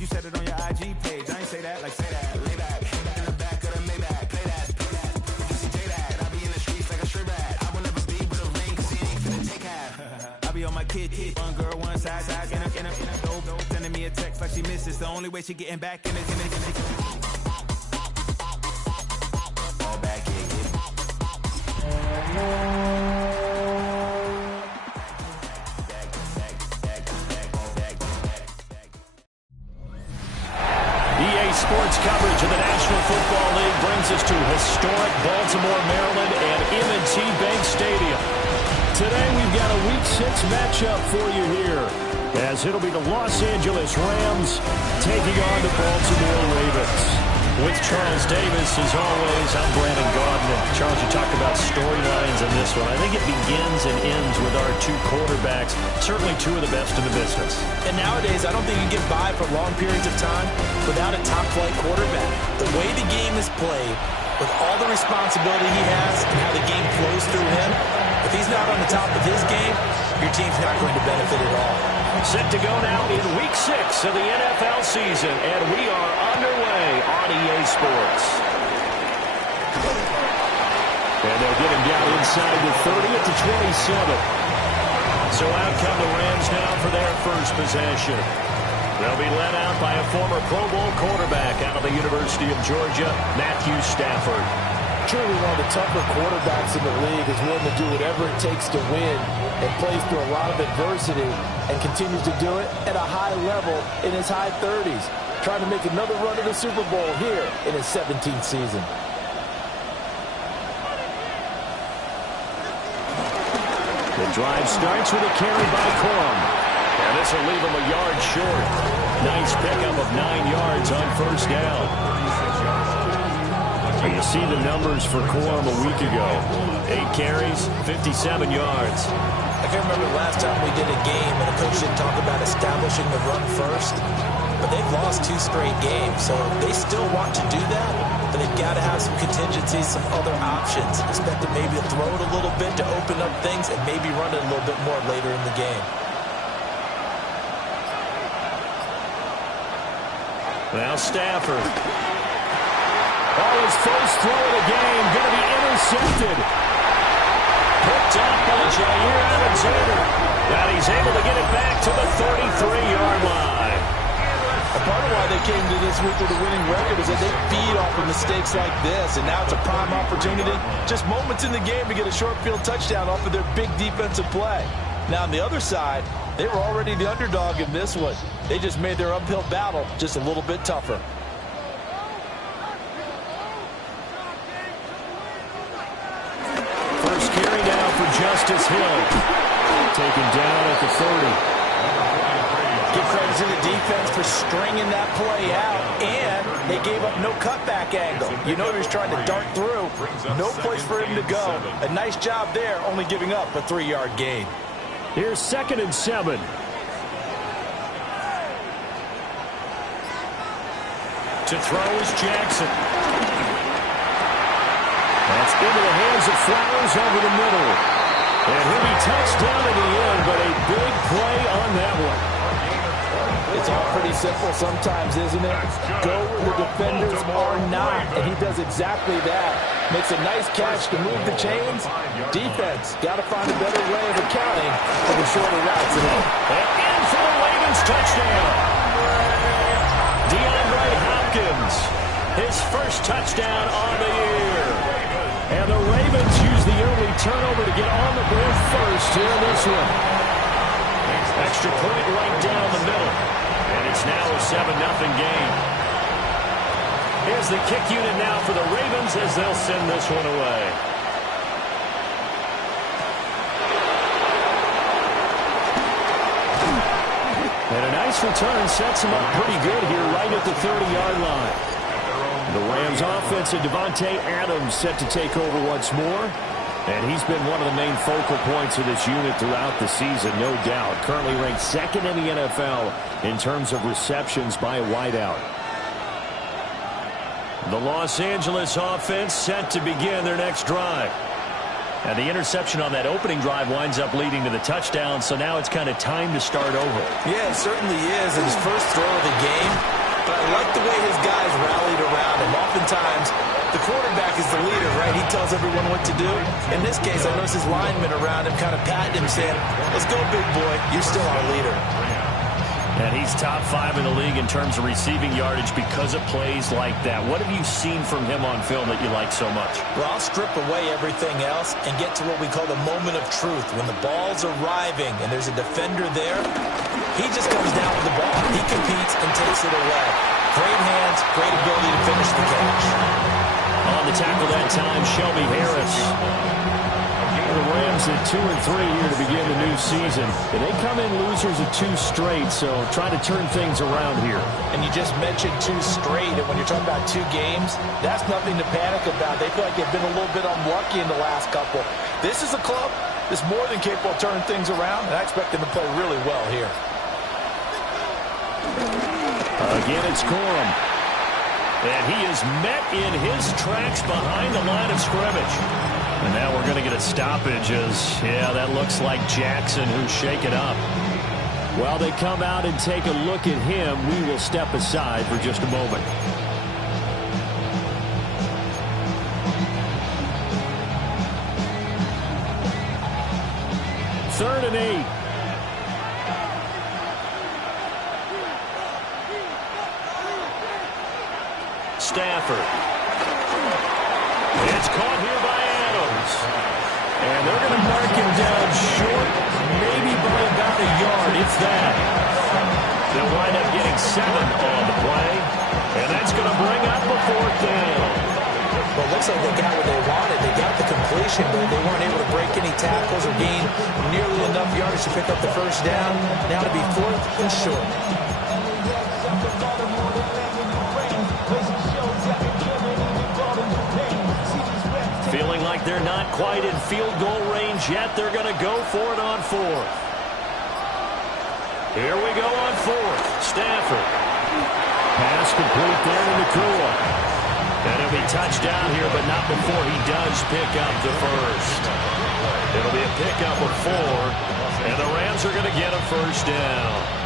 You said it on your IG page. I ain't say that, like say that. Lay back, in the back of the Maybach. Play that. Pussy J that. I be in the streets like a strip rat. I will never be with a ring, cause he ain't finna take half. I be on my kid. One girl, one side, in a dope. Sending me a text like she misses. The only way she getting back in it. All back, Sports coverage of the National Football League brings us to historic Baltimore, Maryland, and M&T Bank Stadium. Today we've got a Week 6 matchup for you here, as it'll be the Los Angeles Rams taking on the Baltimore Ravens. With Charles Davis, as always, I'm Brandon Gaudin. Charles, you talked about storylines in this one. I think it begins and ends with our two quarterbacks, certainly two of the best in the business. And nowadays, I don't think you can get by for long periods of time without a top-flight quarterback. The way the game is played, with all the responsibility he has and how the game flows through him, if he's not on the top of his game, your team's not going to benefit at all. Set to go now in Week 6 of the NFL season, and we are underway on EA Sports. And they'll get him down inside the 30 at the 27. So out come the Rams now for their first possession. They'll be led out by a former Pro Bowl quarterback out of the University of Georgia, Matthew Stafford. Truly one of the tougher quarterbacks in the league, is willing to do whatever it takes to win and plays through a lot of adversity and continues to do it at a high level in his high 30s, trying to make another run to the Super Bowl here in his 17th season. The drive starts with a carry by Corum, and this will leave him a yard short. Nice pickup of 9 yards on first down. You see the numbers for Corum a week ago. 8 carries, 57 yards. I can remember last time we did a game and a coach didn't talk about establishing the run first, but they've lost 2 straight games, so they still want to do that, but they've got to have some contingencies, some other options. Expect to maybe throw it a little bit to open up things and maybe run it a little bit more later in the game. Now Stafford. His first throw of the game, going to be intercepted. Picked up by Jair Alexander. And he's able to get it back to the 33-yard line. A part of why they came to this week with a winning record is that they feed off of mistakes like this, and now it's a prime opportunity, just moments in the game, to get a short field touchdown off of their big defensive play. Now on the other side, they were already the underdog in this one. They just made their uphill battle just a little bit tougher. Justice Hill taken down at the 30. Give credit to the defense for stringing that play out, and they gave up no cutback angle. You know he was trying to dart through. No place for him to go. A nice job there, only giving up a 3-yard gain. Here's 2nd and 7. To throw is Jackson. That's into the hands of Flowers over the middle. And he'll be touchdown in the end, but a big play on that one. It's all pretty simple sometimes, isn't it? Go where the defenders are not, and he does exactly that. Makes a nice catch to move the chains. Defense got to find a better way of accounting for the shorter routes. And in for the Ravens touchdown. DeAndre Hopkins, his first touchdown on the year. And the Ravens use the early turnover to get on the board first here in this one. Extra point right down the middle. And it's now a 7-0 game. Here's the kick unit now for the Ravens as they'll send this one away. And a nice return sets him up pretty good here right at the 30-yard line. The Rams offense and Devontae Adams set to take over once more. And he's been one of the main focal points of this unit throughout the season, no doubt. Currently ranked 2nd in the NFL in terms of receptions by a wideout. The Los Angeles offense set to begin their next drive. And the interception on that opening drive winds up leading to the touchdown, so now it's kind of time to start over. Yeah, it certainly is. And his first throw of the game, he's the leader, right? He tells everyone what to do. In this case, I notice his linemen around him kind of patting him, saying, let's go, big boy. You're still our leader. And he's top 5 in the league in terms of receiving yardage because of plays like that. What have you seen from him on film that you like so much? Well, I'll strip away everything else and get to what we call the moment of truth. When the ball's arriving and there's a defender there, he just comes down with the ball. He competes and takes it away. Great hands, great ability to finish the catch. On the tackle that time, Shelby Harris. The Rams at 2-3 here to begin the new season. And they come in losers of 2 straight, so trying to turn things around here. And you just mentioned 2 straight, and when you're talking about 2 games, that's nothing to panic about. They feel like they've been a little bit unlucky in the last couple. This is a club that's more than capable of turning things around, and I expect them to play really well here. Again, it's Corum. And he is met in his tracks behind the line of scrimmage. And now we're going to get a stoppage as, yeah, that looks like Jackson who's shaken up. While they come out and take a look at him, we will step aside for just a moment. Third and 8. Stafford. It's caught here by Adams. And they're going to mark him down short, maybe by about a yard, if that. They'll wind up getting 7 on the play. And that's going to bring up a 4th down. Well, it looks like they got what they wanted. They got the completion, but they weren't able to break any tackles or gain nearly enough yardage to pick up the first down. Now to be 4th and short. Feeling like they're not quite in field goal range yet. They're going to go for it on 4th. Here we go on 4th. Stafford. Pass complete there to Nakua. And it'll be touchdown here, but not before he does pick up the first. It'll be a pickup of 4, and the Rams are going to get a first down.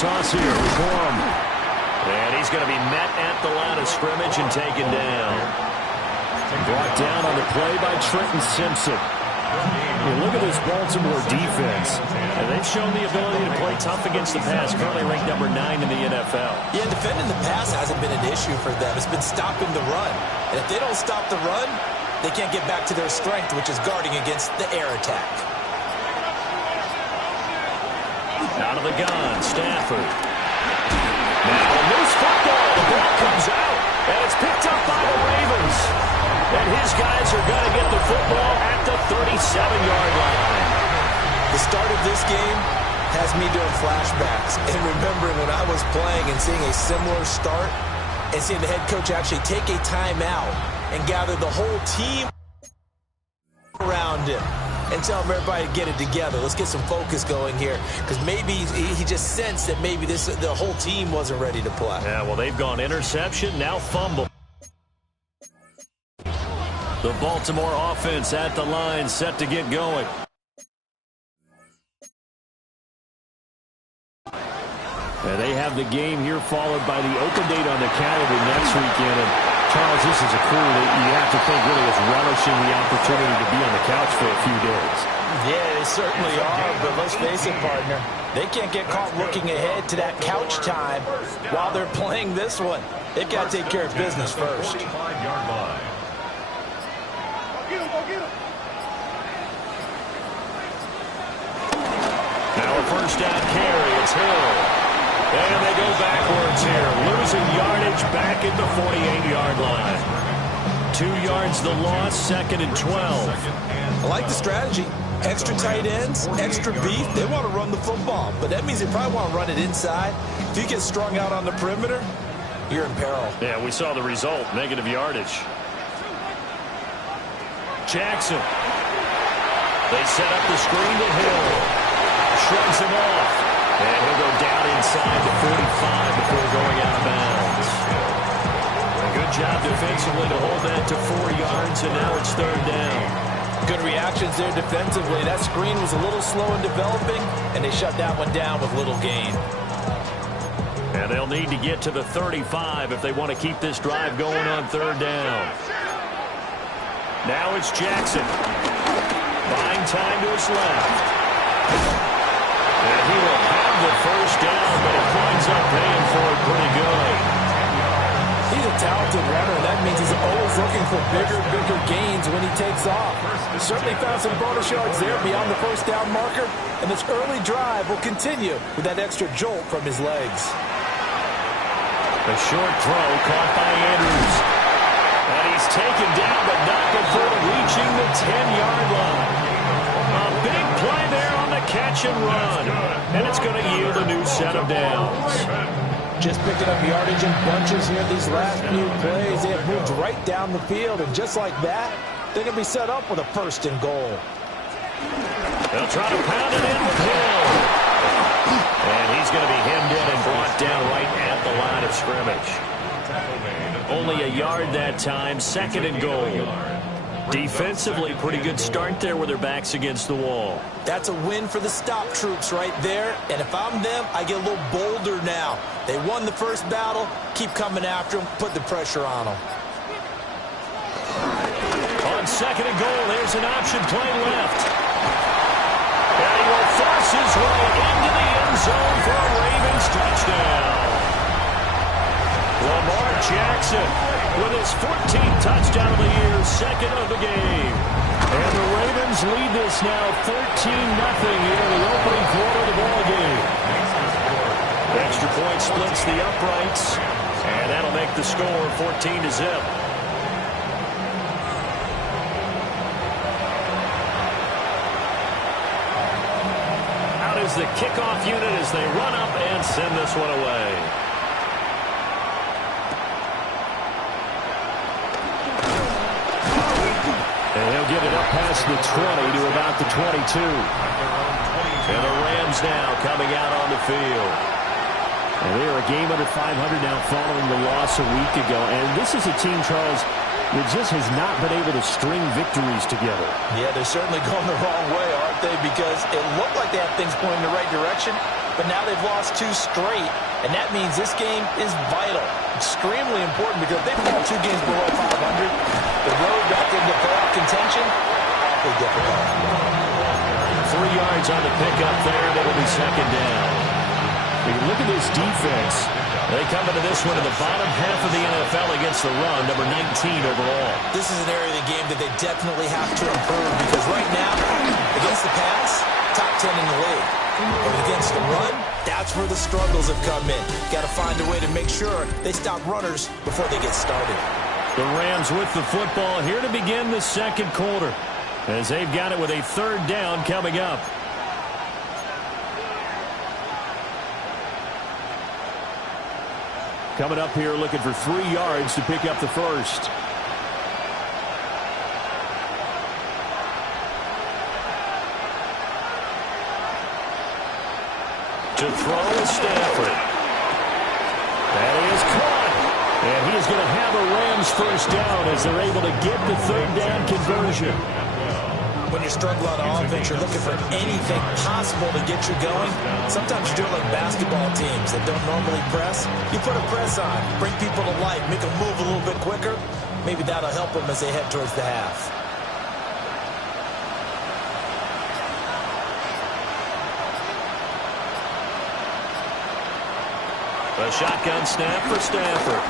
Toss here with Corum. And he's going to be met at the line of scrimmage and taken down. Brought down on the play by Trenton Simpson. Look at this Baltimore defense. And they've shown the ability to play tough against the pass, currently ranked number 9 in the NFL. Yeah, defending the pass hasn't been an issue for them. It's been stopping the run. And if they don't stop the run, they can't get back to their strength, which is guarding against the air attack. Out of the gun, Stafford. Now a loose football. The ball comes out, and it's picked up by the Ravens. And his guys are going to get the football at the 37-yard line. The start of this game has me doing flashbacks and remembering when I was playing and seeing a similar start and seeing the head coach actually take a timeout and gather the whole team around him. And tell everybody to get it together. Let's get some focus going here. Because maybe he just sensed that maybe the whole team wasn't ready to play. Yeah, well, they've gone interception, now fumble. The Baltimore offense at the line, set to get going. And they have the game here followed by the open date on the calendar next weekend. And Charles, this is a crew that you have to think really is relishing the opportunity to be on the couch for a few days. Yeah, they certainly are, but let's face it, partner. They can't get caught looking ahead to that couch time while they're playing this one. They've got to take care of business first. Now a first down carry. It's Hill. And they go backwards here, losing yardage back at the 48-yard line. 2 yards the loss, 2nd and 12. I like the strategy. Extra tight ends, extra beef. They want to run the football, but that means they probably want to run it inside. If you get strung out on the perimeter, you're in peril. Yeah, we saw the result, negative yardage. Jackson. They set up the screen to Hill. Shrugs him off. And he'll go down inside the 45 before going out of bounds. Good job defensively to hold that to 4 yards, and now it's third down. Good reactions there defensively. That screen was a little slow in developing, and they shut that one down with little gain. And they'll need to get to the 35 if they want to keep this drive going on third down. Now it's Jackson. Buying time to his left. And he will have the first down, but it winds up paying for it pretty good. He's a talented runner, and that means he's always looking for bigger gains when he takes off. Certainly found some bonus yards there beyond the first down marker, and this early drive will continue with that extra jolt from his legs. A short throw caught by Andrews. And he's taken down, but not before reaching the 10-yard line. A big play there on the catch and run. And it's going to yield a new set of downs. Just picking up yardage in bunches here these last few plays. They have moved right down the field, and just like that, they're going to be set up with a first and goal. They'll try to pound it in with Hill. And he's going to be hemmed in and brought down right at the line of scrimmage. Only a yard that time, second and goal. Defensively, pretty good start there with their backs against the wall. That's a win for the stop troops right there. And if I'm them, I get a little bolder now. They won the first battle. Keep coming after them. Put the pressure on them. On second and goal, there's an option play left. And he will force his way into the end zone for a Ravens touchdown. Lamar Jackson with his 14th touchdown of the year, second of the game. And the Ravens lead this now 13-0 here in the opening quarter of the ball game. Extra point splits the uprights, and that'll make the score 14-0. Out is the kickoff unit as they run up and send this one away. And he'll get it up past the 20 to about the 22. And the Rams now coming out on the field. And they are a game under 500 now following the loss a week ago. And this is a team, Charles, that just has not been able to string victories together. Yeah, they're certainly going the wrong way, aren't they? Because it looked like they had things going in the right direction, but now they've lost 2 straight. And that means this game is vital. Extremely important because they fall 2 games below 500. The road back into playoff contention, awfully difficult. 3 yards on the pickup there, and it'll be second down. If you look at this defense, they come into this one in the bottom half of the NFL against the run, number 19 overall. This is an area of the game that they definitely have to improve because right now, against the pass, top 10 in the league. But against the run, that's where the struggles have come in. Got to find a way to make sure they stop runners before they get started. The Rams with the football here to begin the second quarter as they've got it with a third down coming up. Coming up here looking for 3 yards to pick up the first. To throw is Stafford. That is caught. And he is going to have a Rams first down as they're able to get the third down conversion. When you struggle on offense, you're looking for anything possible to get you going. Sometimes you do it like basketball teams that don't normally press. You put a press on, bring people to life, make them move a little bit quicker. Maybe that'll help them as they head towards the half. A shotgun snap for Stafford.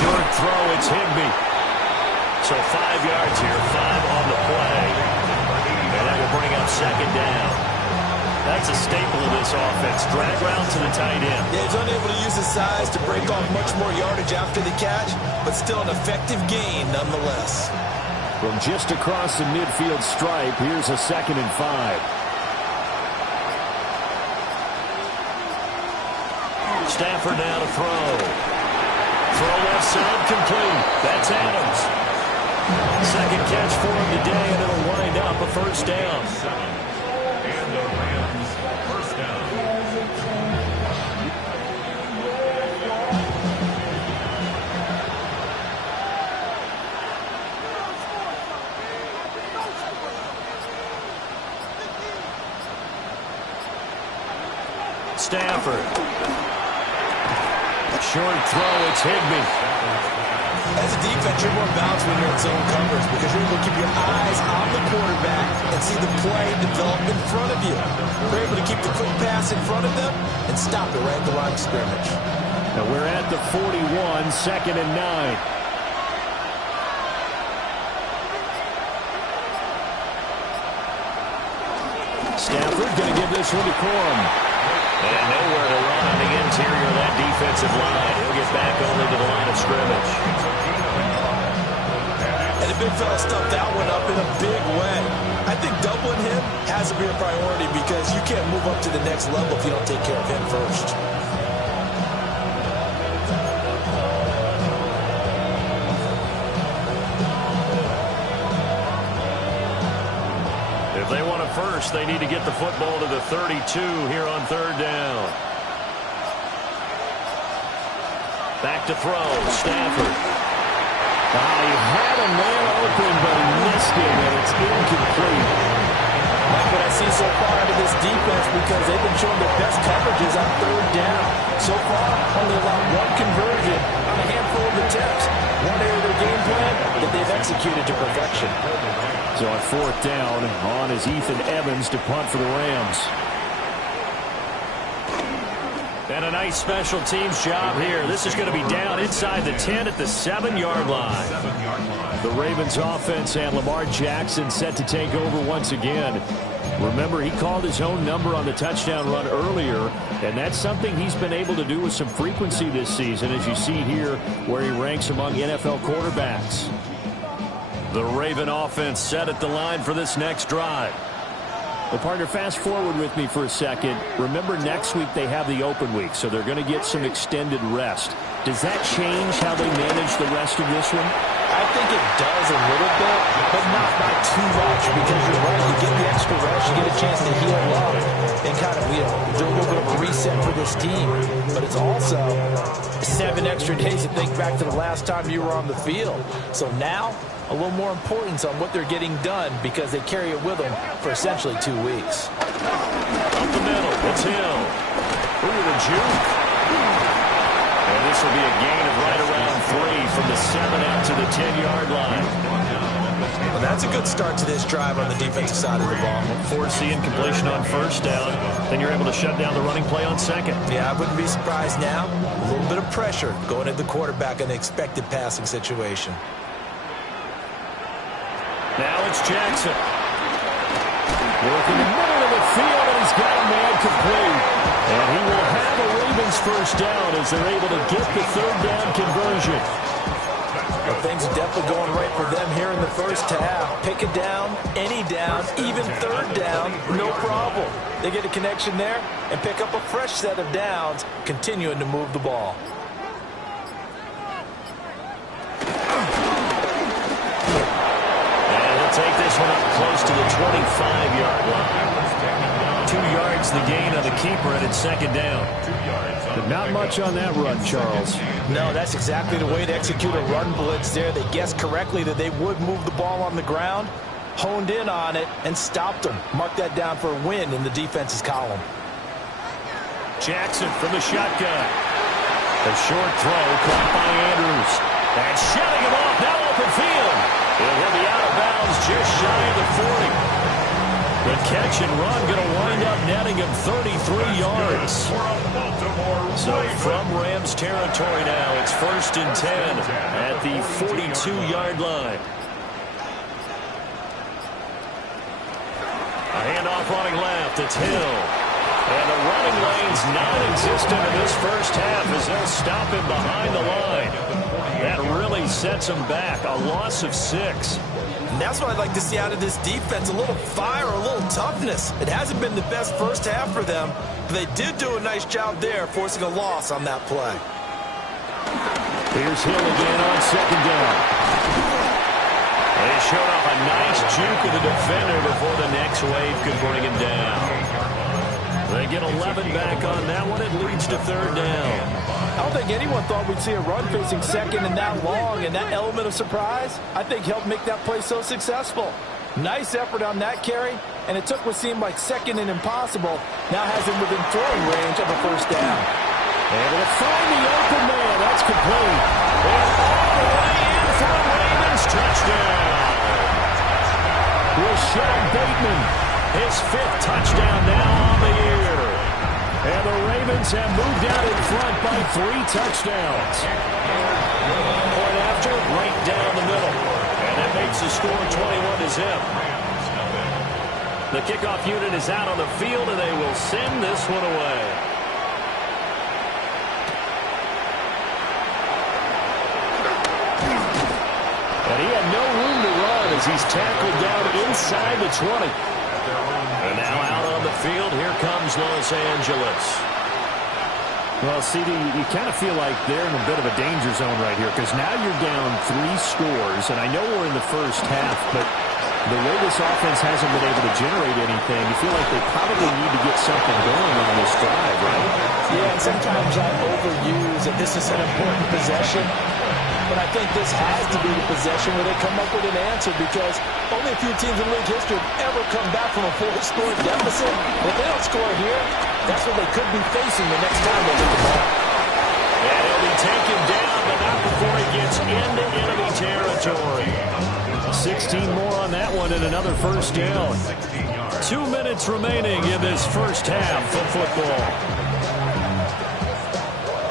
Short throw, it's Higbee. So 5 yards here, 5 on the play. And that will bring up second down. That's a staple of this offense. Drag route to the tight end. Yeah, he's unable to use his size to break off much more yardage after the catch, but still an effective gain nonetheless. From just across the midfield stripe, here's a 2nd and 5. Stafford now to throw. Throw left side complete. That's Adams. Second catch for him today, and it'll wind up a first down. And the Rams first down. Stafford. Short throw, it's Higbee. As a defense, you're more balanced when you're in zone coverage because you're able to keep your eyes on the quarterback and see the play develop in front of you. You're able to keep the quick pass in front of them and stop it right at the line of scrimmage. Now we're at the 41, 2nd and 9. Stafford going to give this one to Corum. And nowhere to run on the interior of that defensive line. He'll get back only to the line of scrimmage. And the big fella stuffed that one up in a big way. I think doubling him has to be a priority because you can't move up to the next level if you don't take care of him first. If they want a first, they need to get the football to the 32 here on 3rd down. Back to throw, Stafford. He had a man open, but he missed it, and it's incomplete. Like what I see so far out of this defense because they've been showing their best coverages on 3rd down. So far, only allowed one conversion on a handful of attempts. One area of their game plan that they've executed to perfection. So on 4th down, on is Ethan Evans to punt for the Rams. And a nice special teams job here. This is going to be down inside the 10 at the 7-yard line. The Ravens offense and Lamar Jackson set to take over once again. Remember, he called his own number on the touchdown run earlier, and that's something he's been able to do with some frequency this season, as you see here where he ranks among NFL quarterbacks. The Raven offense set at the line for this next drive. Well, partner, fast forward with me for a second. Remember, next week they have the open week, so they're going to get some extended rest. Does that change how they manage the rest of this one? I think it does a little bit, but not by too much because you're right. You get the extra rest, you get a chance to heal up and kind of, do a little bit of a reset for this team. But it's also 7 extra days to think back to the last time you were on the field. So now, a little more importance on what they're getting done because they carry it with them for essentially 2 weeks. Up the middle, it's Hill. Ooh, the juke. And this will be a gain of right around 3 from the 7 out to the 10-yard line. Well, that's a good start to this drive on the defensive side of the ball. Force the incompletion on 1st down. Then you're able to shut down the running play on 2nd. Yeah, I wouldn't be surprised now. A little bit of pressure going at the quarterback in an expected passing situation. Now it's Jackson. Working the middle of the field, and he's got a man complete. And he will have a Ravens 1st down as they're able to get the 3rd down conversion. Well, things are definitely going right for them here in the 1st half. Pick a down, any down, even 3rd down, no problem. They get a connection there and pick up a fresh set of downs, continuing to move the ball. Take this one up close to the 25-yard line. 2 yards the gain on the keeper, and it's 2nd down. But not much on that run, Charles. No, that's exactly the way to execute a run blitz there. They guessed correctly that they would move the ball on the ground, honed in on it, and stopped them. Mark that down for a win in the defense's column. Jackson from the shotgun. A short throw caught by Andrews. And shutting him off, now open field. He'll be out of bounds just shy of the 40. The catch and run going to wind up netting him 33 yards. So from Rams territory now, it's 1st and 10 at the 42-yard line. A handoff running left, it's Hill. And the running lane's non-existent in this 1st half as they'll stop him behind the line. That really sets them back. A loss of 6. And that's what I'd like to see out of this defense. A little fire, a little toughness. It hasn't been the best 1st half for them, but they did do a nice job there, forcing a loss on that play. Here's Hill again on 2nd down. They showed off a nice juke of the defender before the next wave could bring him down. They get 11 back on that one. It leads to 3rd down. I don't think anyone thought we'd see a run facing 2nd and that long, and that element of surprise, I think, helped make that play so successful. Nice effort on that carry, and it took what seemed like second and impossible. Now has him within throwing range of a first down. Able to find the open man. That's complete. And all the way in for a Ravens touchdown. Rashad Bateman, his 5th touchdown now on the year. And the Ravens have moved out in front by 3 touchdowns. Point after, right down the middle. And that makes the score 21-0. The kickoff unit is out on the field, and they will send this one away. And he had no room to run as he's tackled down inside the 20. And now out on the field, here comes Los Angeles. Well, CD, you kind of feel like they're in a bit of a danger zone right here because now you're down 3 scores, and I know we're in the first half, but the way this offense hasn't been able to generate anything, you feel like they probably need to get something going on this drive, right? Yeah, and sometimes I overuse that this is an important possession. But I think this has to be the possession where they come up with an answer because only a few teams in league history have ever come back from a 4-score deficit. And if they don't score here, that's what they could be facing the next time they get the ball. And he'll be taken down, but not before he gets into enemy territory. 16 more on that one and another first down. 2 minutes remaining in this first half of football.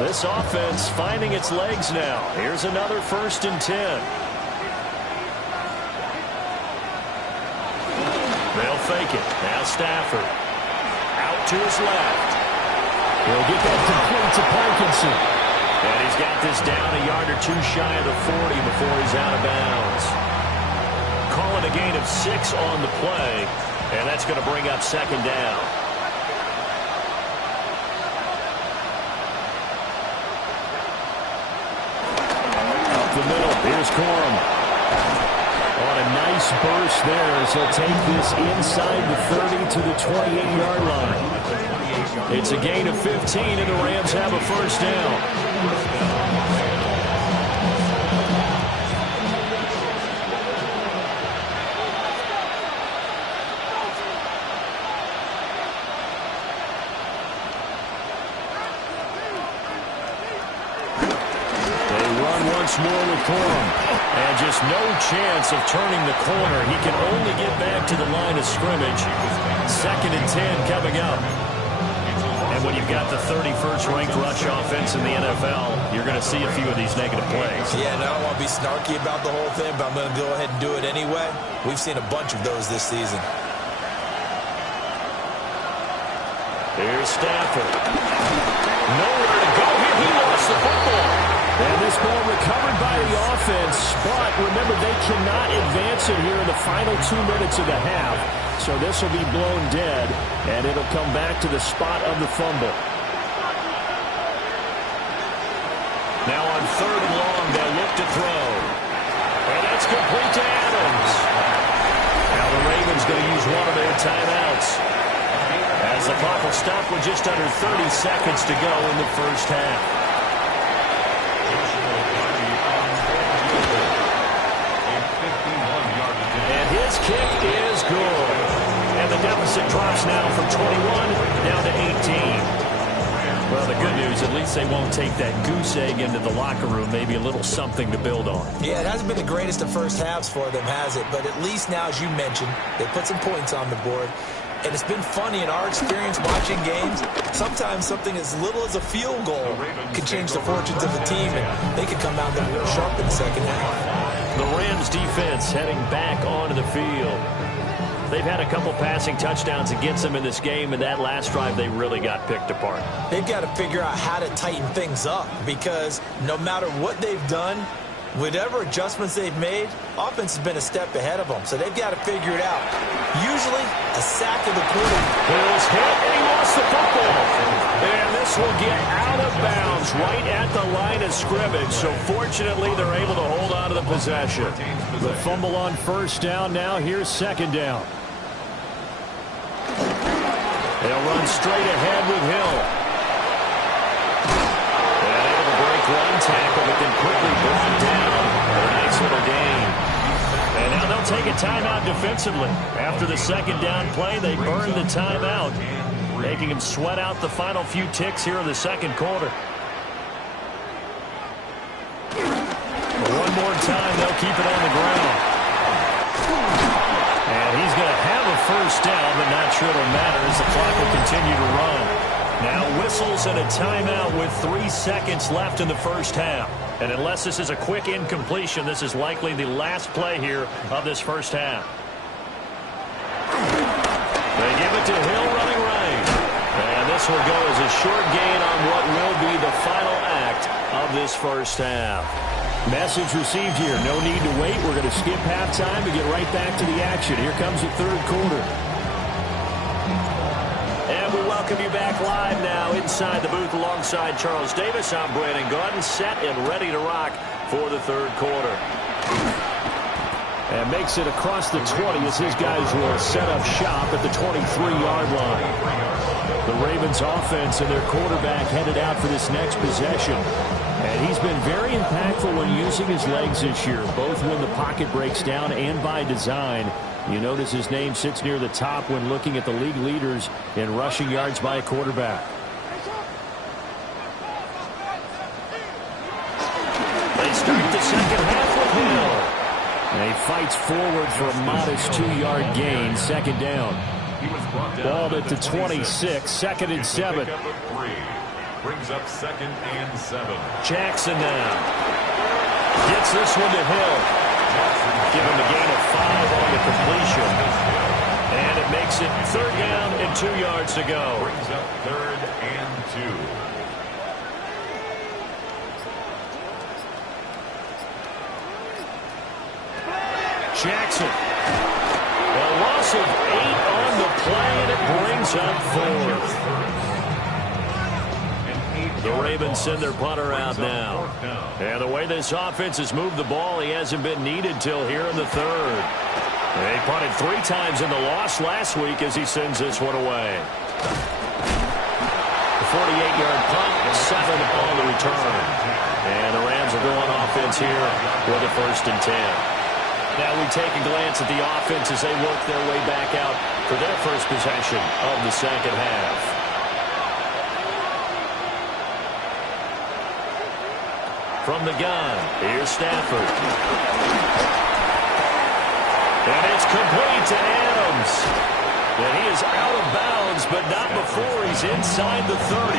This offense finding its legs now. Here's another 1st and 10. They'll fake it. Now Stafford. Out to his left. He'll get that complete to Parkinson. And he's got this down a yard or 2 shy of the 40 before he's out of bounds. Calling a gain of 6 on the play. And that's going to bring up 2nd down. The middle, here's Corum. On a nice burst there as he'll take this inside the 30 to the 28-yard line. It's a gain of 15, and the Rams have a first down. More with Corum. And just no chance of turning the corner. He can only get back to the line of scrimmage. 2nd and 10 coming up. And when you've got the 31st ranked rush offense in the NFL, you're going to see a few of these negative plays. Yeah, and I don't want to be snarky about the whole thing, but I'm going to go ahead and do it anyway. We've seen a bunch of those this season. Here's Stafford. Nowhere to go here. He lost the football. And this ball recovered by the offense, but remember, they cannot advance it here in the final 2 minutes of the half. So this will be blown dead, and it'll come back to the spot of the fumble. Now on 3rd and long, they'll look to throw. And that's complete to Adams. Now the Ravens going to use one of their timeouts, as the clock will stop with just under 30 seconds to go in the first half. His kick is good. And the deficit drops now from 21 down to 18. Well, the good news, at least they won't take that goose egg into the locker room. Maybe a little something to build on. Yeah, it hasn't been the greatest of first halves for them, has it? But at least now, as you mentioned, they put some points on the board. And it's been funny in our experience watching games. Sometimes something as little as a field goal can change the fortunes of a team, and they could come out there real sharp in the second half. The Rams defense heading back onto the field. They've had a couple passing touchdowns against them in this game, and that last drive they really got picked apart. They've got to figure out how to tighten things up because no matter what they've done, whatever adjustments they've made, offense has been a step ahead of them, so they've got to figure it out. Usually, a sack of the quarter. Bill's hit, and he lost the football. And this will get out of bounds right at the line of scrimmage, so fortunately they're able to hold on to the possession. The fumble on first down now. Here's second down. They'll run straight ahead with Hill. And able to break one tackle, but then quickly brought down. A nice little gain. And now they'll take it timeout defensively. After the second down play, they burned the timeout, making him sweat out the final few ticks here in the second quarter. One more time, they'll keep it on the ground. And he's going to have a first down, but not sure it'll matter as the clock will continue to run. Now whistles and a timeout with 3 seconds left in the first half. And unless this is a quick incompletion, this is likely the last play here of this first half. They give it to Hill running right. And this will go as a short gain on what will be the final act of this first half. Message received here. No need to wait. We're going to skip halftime and get right back to the action. Here comes the third quarter. And we welcome you back live now inside the booth alongside Charles Davis. I'm Brandon Gaudin, set and ready to rock for the third quarter. And makes it across the 20 as his guys will set up shop at the 23-yard line. The Ravens offense and their quarterback headed out for this next possession. And he's been very impactful when using his legs this year, both when the pocket breaks down and by design. You notice his name sits near the top when looking at the league leaders in rushing yards by a quarterback. They start the second half with Hill. And he fights forward for a modest 2-yard gain, second down. Ball at the 26, second and 7. Brings up second and 7. Jackson now gets this one to Hill. Give him a gain of 5 on the completion. And it makes it third down and 2 yards to go. Brings up third and 2. Jackson. A loss of 8 on the play, and it brings up fourth. The Ravens send their punter out now. And the way this offense has moved the ball, he hasn't been needed till here in the third. They punted 3 times in the loss last week as he sends this one away. The 48-yard punt, 7 on the return. And the Rams will go on offense here with a first and 10. Now we take a glance at the offense as they work their way back out for their first possession of the second half. From the gun, here's Stafford. And it's complete to Adams. And he is out of bounds, but not before he's inside the 30.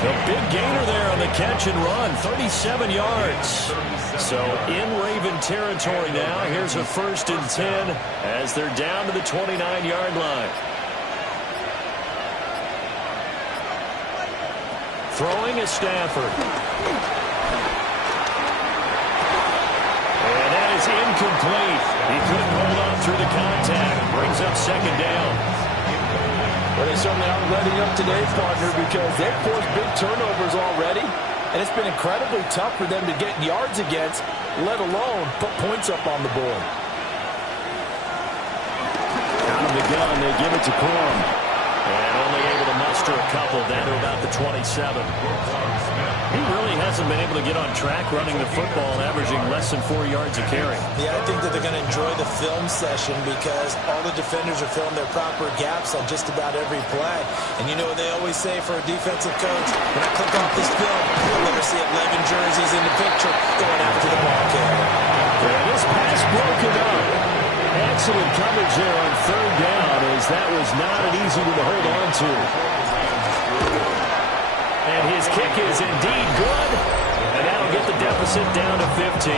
A big gainer there on the catch and run, 37 yards. So in Raven territory now, here's a first and 10 as they're down to the 29-yard line. Throwing is Stafford. And that is incomplete. He couldn't hold on through the contact. Brings up second down. Well, they certainly aren't letting up today, partner, because they've forced big turnovers already. And it's been incredibly tough for them to get yards against, let alone put points up on the board. Out of the gun, they give it to Corum. And only able to muster a couple down to about the 27. He really hasn't been able to get on track running the football and averaging less than 4 yards a carry. Yeah, I think that they're going to enjoy the film session because all the defenders are filling their proper gaps on just about every play. And you know what they always say for a defensive coach? When I click off this film, I'll never see 11 jerseys in the picture going after the ball carrier. And this pass broken up. Excellent coverage there on third down as that was not an easy one to hold on to. And his kick is indeed good. And that'll get the deficit down to 15.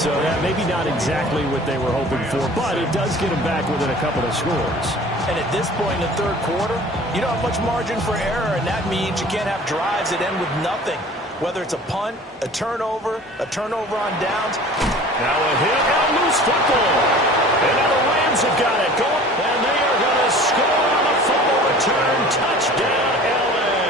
So that maybe not exactly what they were hoping for, but it does get them back within a couple of scores. And at this point in the third quarter, you don't have much margin for error, and that means you can't have drives that end with nothing. Whether it's a punt, a turnover on downs. Now a hit and loose football. And now the Rams have got it going, and they are going to score on the fumble return. Touchdown, L.A.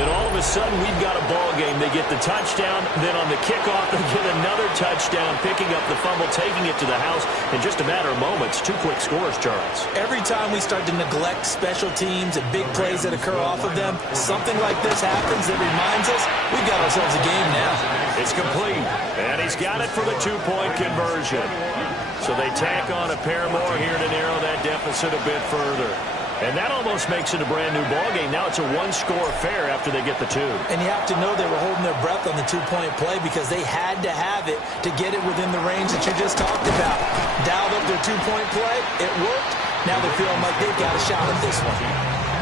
It all of of a sudden, we've got a ball game. They get the touchdown, then on the kickoff, they get another touchdown, picking up the fumble, taking it to the house in just a matter of moments. 2 quick scores, Charles. Every time we start to neglect special teams and big plays that occur off of them, something like this happens that reminds us we've got ourselves a game now. It's complete, and he's got it for the 2-point conversion. So they tack on a pair more here to narrow that deficit a bit further. And that almost makes it a brand-new ballgame. Now it's a 1-score affair after they get the 2. And you have to know they were holding their breath on the 2-point play because they had to have it to get it within the range that you just talked about. Dialed up their 2-point play. It worked. Now they're feeling like they've got a shot at this one.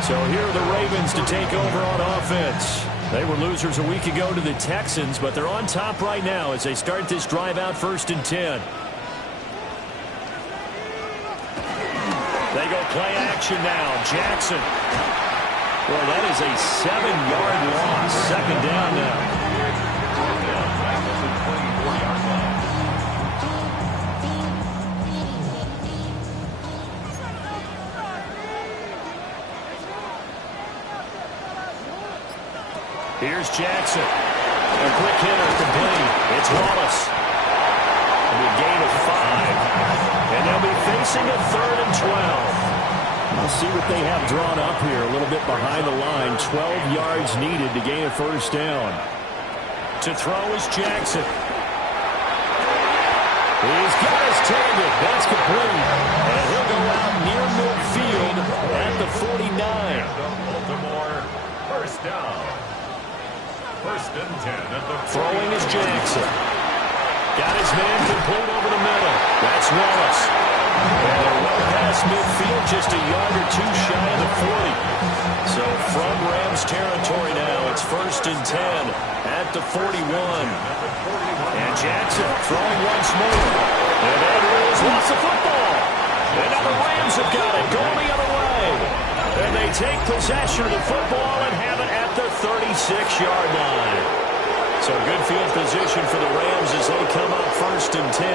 So here are the Ravens to take over on offense. They were losers a week ago to the Texans, but they're on top right now as they start this drive out 1st and 10. They go play action now. Jackson. Well, that is a 7-yard loss. 2nd down now. Here's Jackson. A quick hitter complete. It's Wallace. And a gain of 5. And they'll be facing a 3rd and 12. We'll see what they have drawn up here. A little bit behind the line. 12 yards needed to gain a 1st down. To throw is Jackson. He's got his target. That's complete. And he'll go out near midfield at the 49. Baltimore, 1st down. 1st and 10 at the throwing is Jackson. Got his man complete over the middle. That's Wallace. And they're well past midfield, just a yard or 2 shy of the 40. So from Rams territory now, it's 1st and 10 at the 41. And Jackson throwing once more. And Andrews lost the football. And now the Rams have got it, going the other way. And they take possession of the football and have it at the 36-yard line. So good field position for the Rams as they come up 1st and 10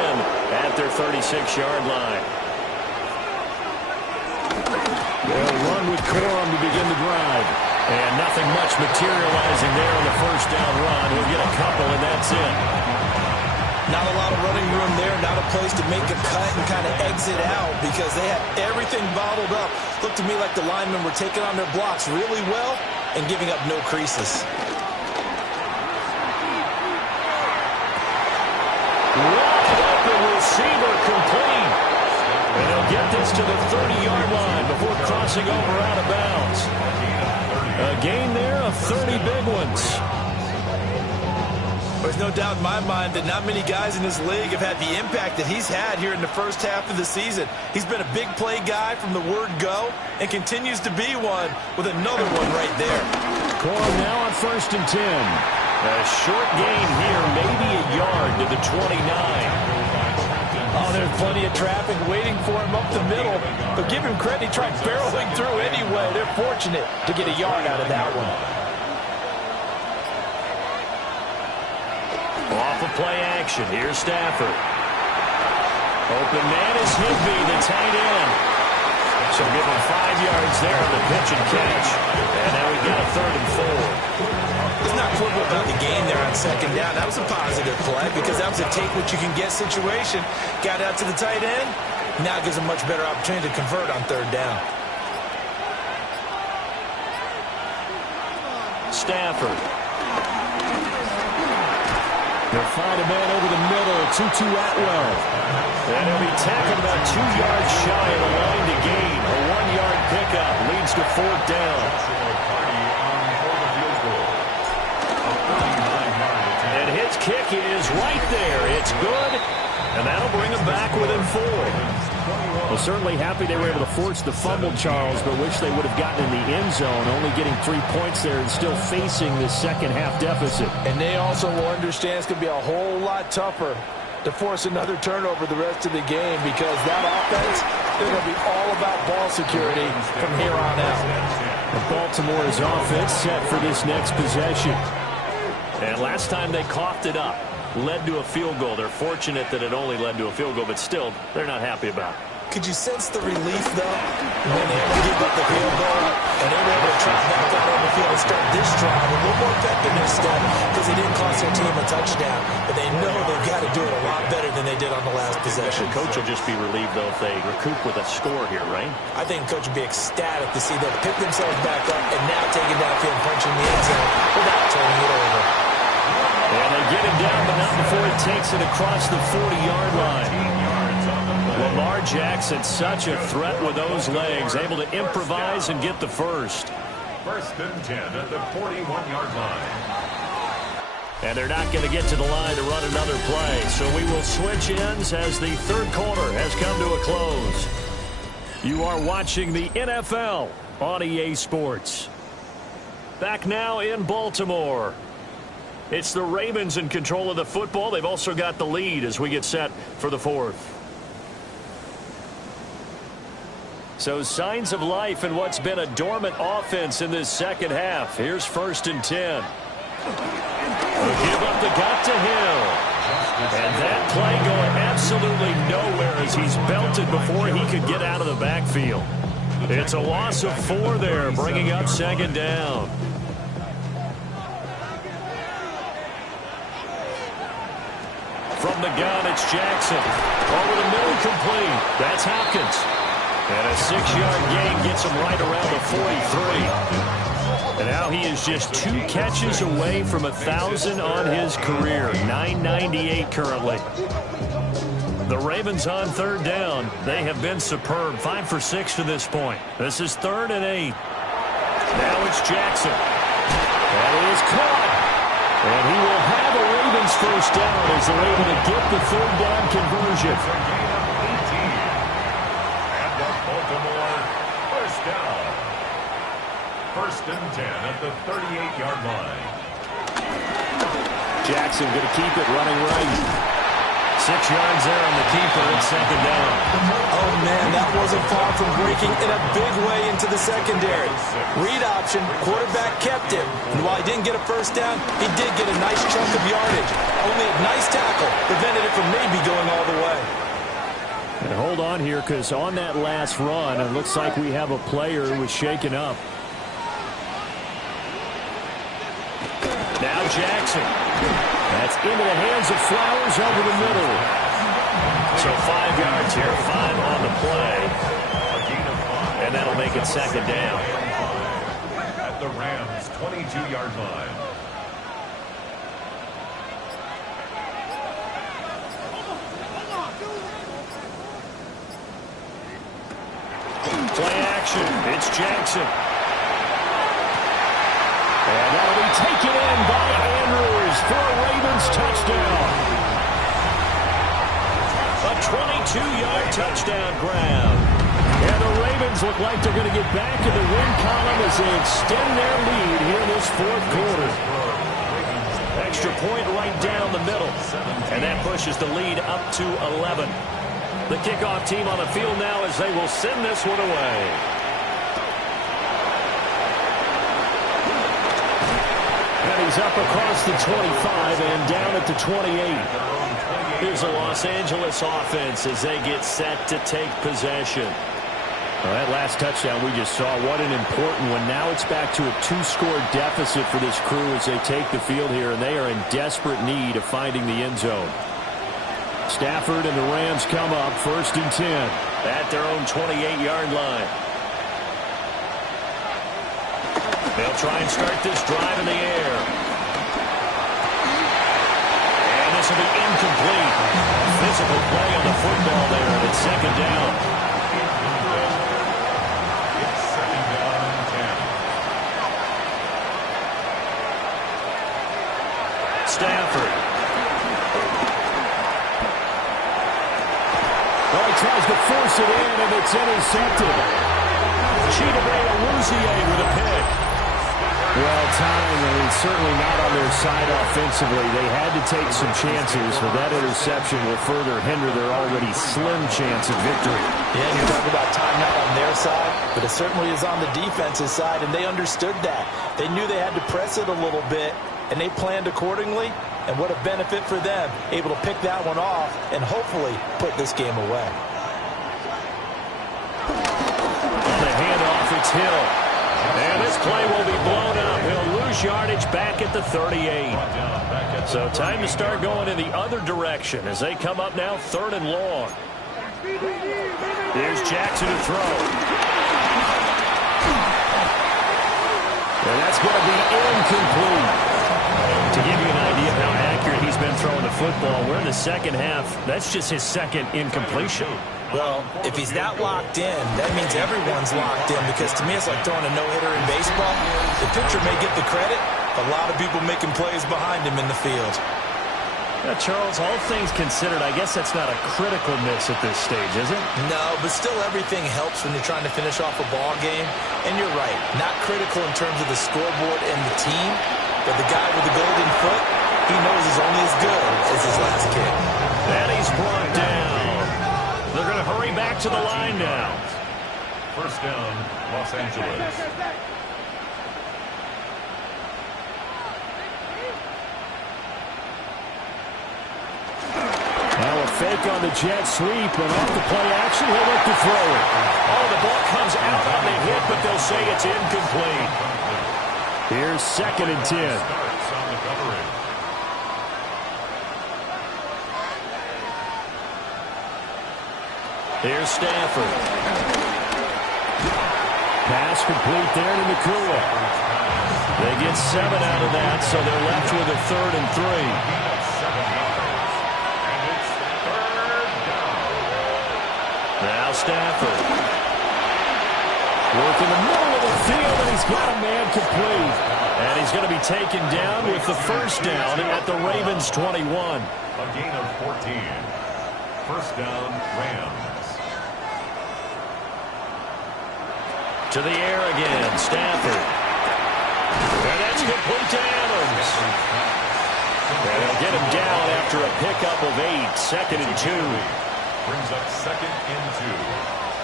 at their 36-yard line. They'll run with Corum to begin the drive. And nothing much materializing there on the 1st down run. He'll get a couple, and that's it. Not a lot of running room there. Not a place to make a cut and kind of exit out because they had everything bottled up. Looked to me like the linemen were taking on their blocks really well and giving up no creases. Receiver complete. And he'll get this to the 30-yard line before crossing over out of bounds. A gain there of 30 big ones. There's no doubt in my mind that not many guys in this league have had the impact that he's had here in the 1st half of the season. He's been a big play guy from the word go and continues to be one with another one right there. Corum now on 1st and 10. A short gain here, maybe a yard to the 29. Oh, there's plenty of traffic waiting for him up the middle. But give him credit, he tried barreling through anyway. They're fortunate to get a yard out of that one. Off of play action, here's Stafford. Open man is Higbee, the tight end. So give him 5 yards there on the pitch and catch. And now we've got a 3rd and 4. It's not quibble about the game there on 2nd down. That was a positive play because that was a take-what-you-can-get situation. Got out to the tight end. Now gives a much better opportunity to convert on 3rd down. Stafford. They'll find a man over the middle. 2-2 Atwell. And he'll be tackled about 2 yards shy of the line to gain. A 1-yard pickup leads to 4th down. And his kick is right there. It's good. And that'll bring him back within 4. Well, certainly happy they were able to force the fumble, Charles, but wish they would have gotten in the end zone, only getting 3 points there and still facing this 2nd half deficit. And they also will understand it's going to be a whole lot tougher to force another turnover the rest of the game because that offense, they're going to be all about ball security from here on out. And Baltimore's offense set for this next possession. And last time they coughed it up, led to a field goal. They're fortunate that it only led to a field goal, but still, they're not happy about it. Could you sense the relief, though, when they able to give up the field goal and they were able to trot back out on the field and start this drive a little more effective next step because they didn't cost their team a touchdown, but they know they've got to do it a lot better than they did on the last possession. The coach will just be relieved, though, if they recoup with a score here, right? I think the coach would be ecstatic to see them pick themselves back up and now take it downfield and punch in the end zone without turning it over. And they get him down, but not before he takes it across the 40-yard line. Lamar Jackson, such a threat with those legs, able to improvise and get the first. First and 10 at the 41-yard line. And they're not going to get to the line to run another play, so we will switch ends as the third quarter has come to a close. You are watching the NFL on EA Sports. Back now in Baltimore. It's the Ravens in control of the football. They've also got the lead as we get set for the fourth. So signs of life in what's been a dormant offense in this second half. Here's first and 10. The give up the got to Hill. And that play going absolutely nowhere as he's belted before he could get out of the backfield. It's a loss of 4 there, bringing up second down. From the gun, it's Jackson. Over the middle, complete. That's Hopkins. And a 6-yard gain gets him right around the 43. And now he is just 2 catches away from 1,000 on his career. 998 currently. The Ravens on third down. They have been superb. 5 for 6 to this point. This is 3rd and 8. Now it's Jackson. That is caught. And he will have a Ravens first down as they're able to get the third down conversion. First and 10 at the 38-yard line. Jackson going to keep it running right. 6 yards there on the keeper and second down. Oh, man, that wasn't far from breaking in a big way into the secondary. Read option, quarterback kept it. And while he didn't get a first down, he did get a nice chunk of yardage. Only a nice tackle prevented it from maybe going all the way. And hold on here, because on that last run, it looks like we have a player who was shaken up. Now Jackson. That's into the hands of Flowers over the middle. So 5 yards here, 5 on the play. And that'll make it second down. At the Rams' 22-yard line. Play action. It's Jackson. And that'll be taken in by Andrews for a Ravens touchdown. A 22-yard touchdown grab. And the Ravens look like they're going to get back in the win column as they extend their lead here in this fourth quarter. Extra point right down the middle. And that pushes the lead up to 11. The kickoff team on the field now as they will send this one away. And he's up across the 25 and down at the 28. Here's a Los Angeles offense as they get set to take possession. Well, that last touchdown we just saw, what an important one. Now it's back to a 2-score deficit for this crew as they take the field here, and they are in desperate need of finding the end zone. Stafford and the Rams come up first and 10 at their own 28-yard line. They'll try and start this drive in the air. And this will be incomplete. Physical play on the football there, and it's second down. It's second down and 10. Stafford. Well, he tries to force it in, and it's intercepted. Chidobe with a pick. Well, time is certainly not on their side offensively. They had to take some chances, but that interception will further hinder their already slim chance of victory. Yeah, you talk about time not on their side, but it certainly is on the defense's side, and they understood that. They knew they had to press it a little bit, and they planned accordingly, and what a benefit for them, able to pick that one off and hopefully put this game away. On the handoff, it's Hill. And this play will be blown up. He'll lose yardage back at the 38. So time to start going in the other direction as they come up now 3rd and long. Here's Jackson to throw. And that's going to be incomplete. To give you an idea of how accurate he's been throwing the football, we're in the second half. That's just his second incompletion. Well, if he's that locked in, that means everyone's locked in, because to me it's like throwing a no-hitter in baseball. The pitcher may get the credit, a lot of people making plays behind him in the field. Charles, all things considered, I guess that's not a critical miss at this stage, is it? No, but still everything helps when you're trying to finish off a ball game. And you're right, not critical in terms of the scoreboard and the team, but the guy with the golden foot, he knows he's only as good as his last kick. And he's brought down. They're going to hurry back to the line now. First down, Los Angeles. Now a fake on the jet sweep, and off the play action, he'll look to throw it. Oh, the ball comes out on the hit, but they'll say it's incomplete. Here's 2nd and 10. Here's Stafford. Pass complete there to Nakua. They get 7 out of that, so they're left with a 3rd and 3. Now Stafford. Working the middle of the field, and he's got a man complete. And he's going to be taken down with the first down at the Ravens 21. A gain of 14. First down, Rams. To the air again, Stafford. And that's complete to Adams. And they'll get him down after a pickup of 8, 2nd and 2. Brings up 2nd and 2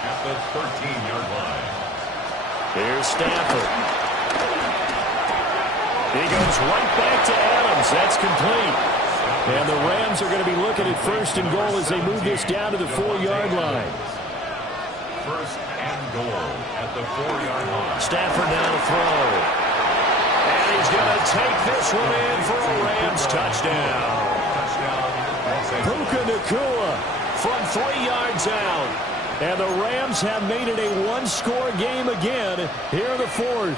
at the 13-yard line. Here's Stafford. He goes right back to Adams. That's complete. And the Rams are going to be looking at 1st and goal as they move this down to the 4-yard line. 1st and goal at the 4-yard line. Stafford now to throw. And he's going to take this one in for a Rams touchdown. Puka Nakua from 3 yards out. And the Rams have made it a 1-score game again here in the 4th.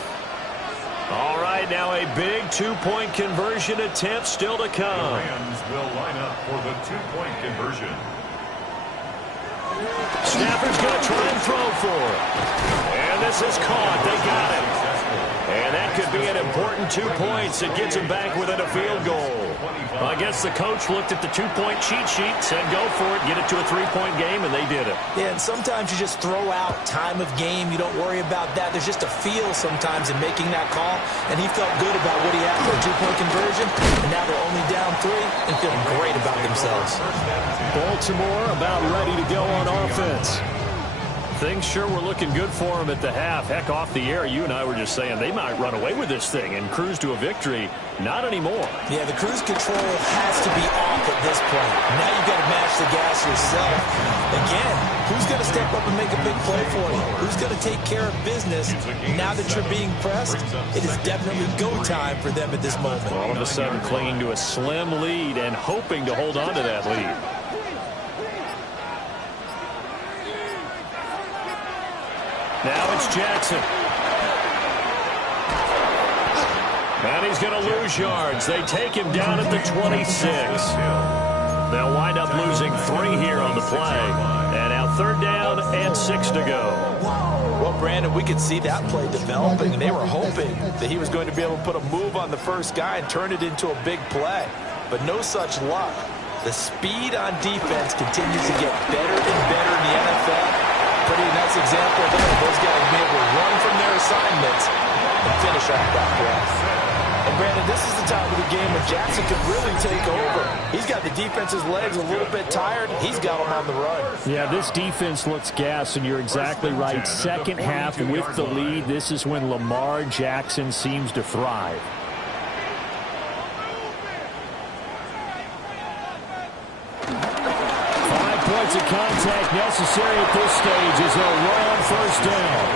All right, now a big 2-point conversion attempt still to come. The Rams will line up for the 2-point conversion. Stafford's going to try and throw for it. And this is caught. They got it. And that could be an important 2 points. It gets him back within a field goal. I guess the coach looked at the 2-point cheat sheet, said go for it, get it to a 3-point game, and they did it. Yeah, and sometimes you just throw out time of game. You don't worry about that. There's just a feel sometimes in making that call, and he felt good about what he had for a 2-point conversion, and now they're only down 3 and feeling great about themselves. Baltimore about ready to go on offense. Things sure were looking good for them at the half. Heck, off the air, you and I were just saying they might run away with this thing and cruise to a victory. Not anymore. Yeah, the cruise control has to be off at this point. Now you've got to match the gas yourself. Again, who's going to step up and make a big play for you? Who's going to take care of business now that you're being pressed? It is definitely go time for them at this moment. All of a sudden clinging to a slim lead and hoping to hold on to that lead. Now it's Jackson. And he's going to lose yards. They take him down at the 26. They'll wind up losing 3 here on the play. And now 3rd down and 6 to go. Well, Brandon, we could see that play developing, and they were hoping that he was going to be able to put a move on the first guy and turn it into a big play. But no such luck. The speed on defense continues to get better and better in the NFL. Pretty nice example there. Those guys being able to run from their assignments and finish off that play. And Brandon, this is the time of the game when Jackson could really take over. He's got the defense's legs a little bit tired. He's got them on the run. Yeah, this defense looks gassed, and you're exactly right. Second half with the lead, this is when Lamar Jackson seems to thrive. Points of contact necessary at this stage as they'll run on 1st down.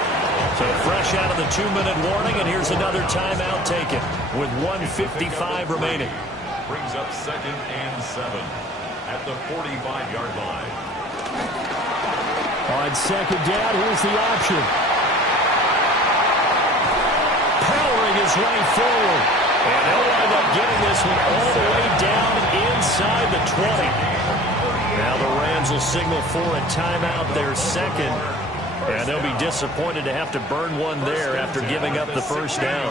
So fresh out of the 2-minute warning, and here's another timeout taken with 1:55 remaining. Brings up 2nd and 7 at the 45-yard line. On 2nd down, here's the option. Powering his way forward. And they'll wind up getting this one all the way down inside the 20. Now the Rams will signal for a timeout, their second. And they'll be disappointed to have to burn one there after giving up the first down.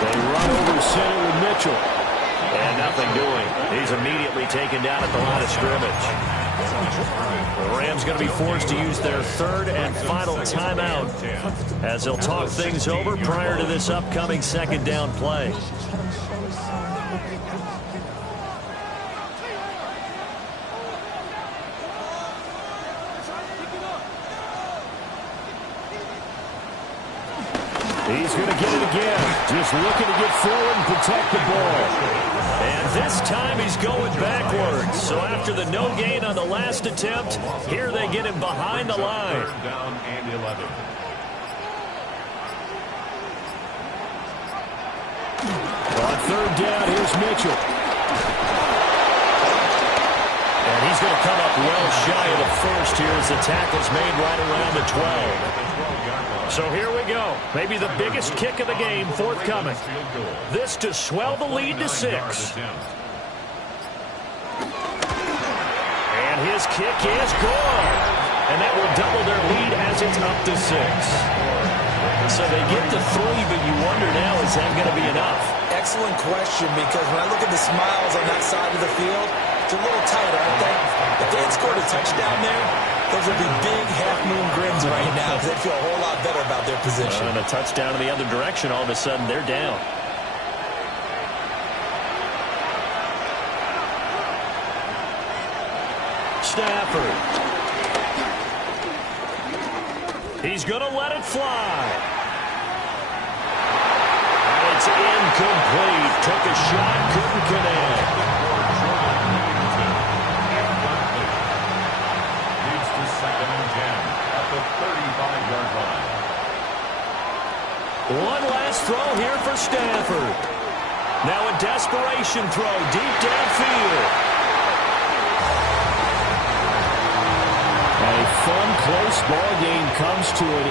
They run over center with Mitchell. And nothing doing. He's immediately taken down at the line of scrimmage. The Rams going to be forced to use their third and final timeout as they'll talk things over prior to this upcoming second down play. He's going to get it again. Just looking to get forward and protect the ball. And this time he's going backwards. So after the no gain on the last attempt, here they get him behind the line. 3rd down and 11. On 3rd down, here's Mitchell. And he's going to come up well shy of the first here as the tackle's made right around the 12. So here we go. Maybe the biggest kick of the game forthcoming. This to swell the lead to 6. And his kick is good. And that will double their lead as it's up to 6. So they get to 3, but you wonder now, is that going to be enough? Excellent question, because when I look at the smiles on that side of the field, it's a little tight, aren't they? If they had scored a touchdown there, those would be big half-moon grins right now because they feel a whole lot better about their position. And a touchdown in the other direction, all of a sudden they're down. Stafford. He's going to let it fly. And it's incomplete. Took a shot, couldn't connect. Leads to 2nd and 10 at the 35-yard line. One last throw here for Stafford. Now a desperation throw deep downfield. A fun, close ball game comes to an